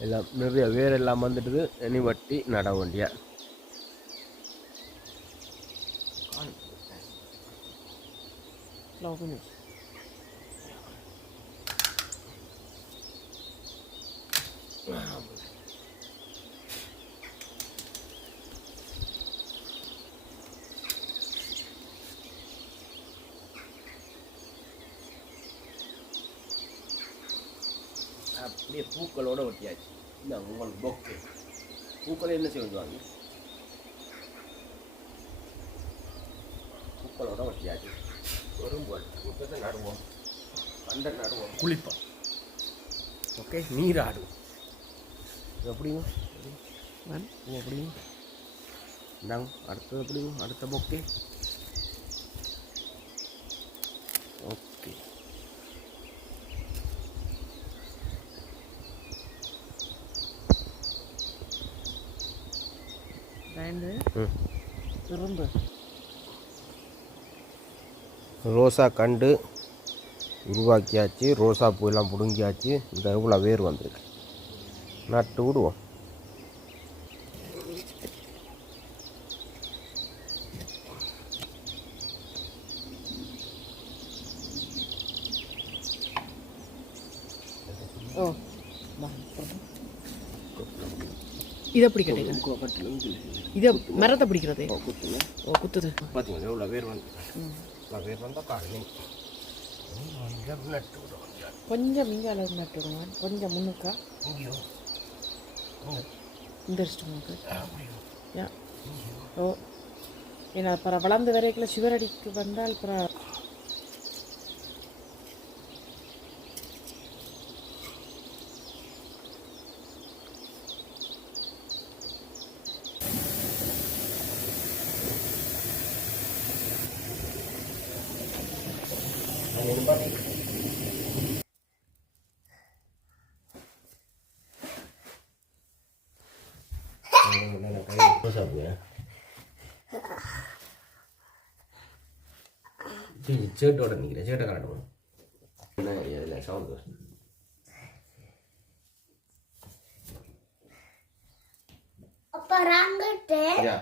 எல்லாம் நிறைய வேர் எல்லாம் வந்துட்டுது இனி வட்டி நட வேண்டிய Love news. அப்படியே பூக்களோட ஒட்டியாச்சு. இந்த உங்களுக்கு பொக்கு? பூக்களை என்ன செய்வாங்க பூக்களோட ஒட்டியாச்சு. வரும்போது பூக்கத்தை நடுவோம். பண்டை நடுவோம். குளிப்போம். ஓகே நீராடுவோம். இது எப்படிங்க? இந்தாங்க அடுத்தது எப்படிங்க? அடுத்த பொக்கே. ரோசா கண்டு உருவாக்கியாச்சு ரோசா பூவெல்லாம் பிடுங்கியாச்சு இந்த இவ்வளோ வேர் வந்திருக்கு. நட்டு விடுவோம். ஓ இதை பிடிக்கட்டேங்க இதை மரத்தை பிடிக்கிறது. ஓ குத்துது. பார்த்தீங்களா எவ்வளோ வேர் வந்து? இவ்வளோ வேர் வந்தால் காரணம் நட்டு விடுவோம் கொஞ்சம் மிங்கால நட்டுடுங்க கொஞ்சம் முன்னுக்கா. இந்த யா. ஓ. ஏன்னா அப்புறம் வளர்ந்து வரைக்குள்ள சிவரடிக்கு வந்தால் அப்புறம் đây là cái cơ sở của chứ trước đâu đừng nghĩ là trước đâu là đúng này là sao nữa Apa rangga deh? Ya.